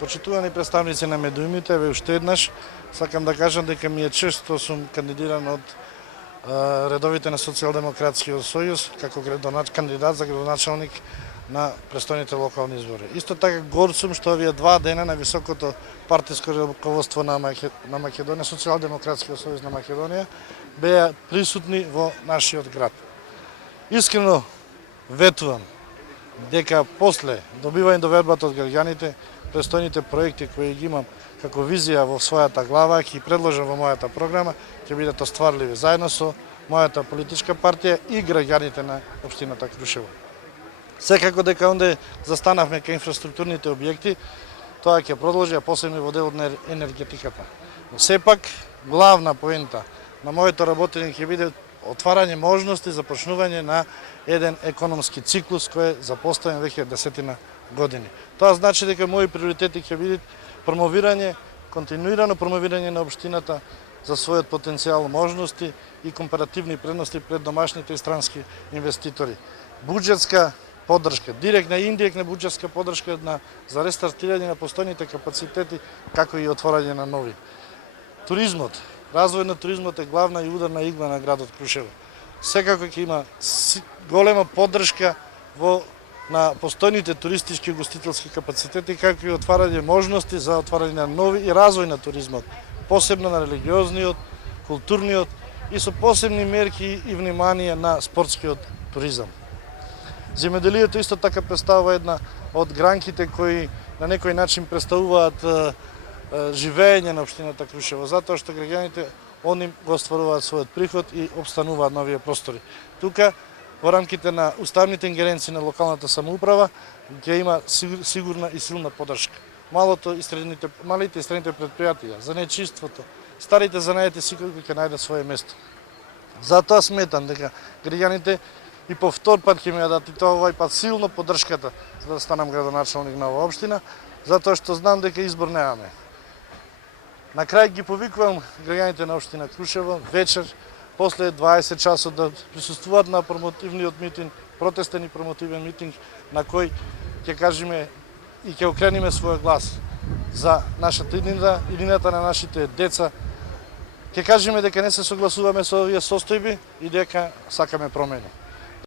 Почитувани представници на медиумите, еве уште еднаш сакам да кажам дека ми е чест што сум кандидиран од редовите на Социјалдемократскиот сојуз како кандидат за градоначалник на престојните локални избори. Исто така горд сум што овие 2 дена на високото партиско раководство на Македонија, Социјалдемократскиот сојуз на Македонија, беа присутни во нашиот град. Искрено ветувам дека после добивање довербата од граѓаните, престојните проекти кои ги имам како визија во својата глава, ќе предложам во мојата програма, ќе бидат остварливи заедно со мојата политичка партија и граѓаните на општината Крушево. Секако дека онде застанавме кај инфраструктурните објекти, тоа ќе продолжи, а посебно во делот на енергетиката. Но сепак, главна поента на моето работење ќе биде отварање можности за почнување на еден економски циклус кој е запоставен веќе 10 години. Тоа значи дека мои приоритети ќе бидат промовирање, континуирано промовирање на општината за својот потенцијал, можности и компаративни предности пред домашните и странски инвеститори. Буџетска поддршка, директна и индиректна буџетска поддршка за рестартирање на постојните капацитети, како и отворање на нови. Туризмот, развој на туризмот е главна и ударна игла на градот Крушево. Секако ќе има голема поддршка на постојните туристички и гостителски капацитети, како и отварање можности за отварање на нови и развој на туризмот, посебно на религиозниот, културниот и со посебни мерки и внимание на спортскиот туризам. Земјоделието исто така представува една од гранките кои на некој начин представуваат живење на општината Крушево, затоа што граѓаните они го остваруваат својот приход и обстануваат на овие простори. Тука во рамките на уставните ингеренции на локалната самоуправа ќе има сигурна и силна поддршка. Малите и средните предпријатија, занечиството, старите занаети секој ќе најдат свое место. Затоа сметам дека граѓаните и по втор пат ќе ми ја дадат и тоа овај пат силно поддршката за да станам градоначалник на оваа општина, затоа што знам дека избор немаме. На крај ги повикувам граѓаните на општина Крушево вечер после 20 часот да присуствуваат на промотивниот митинг, протестен и промотивен митинг на кој ќе кажеме и ќе окрениме својот глас за нашата иднина, иднината на нашите деца. Ќе кажеме дека не се согласуваме со овие состојби и дека сакаме промени.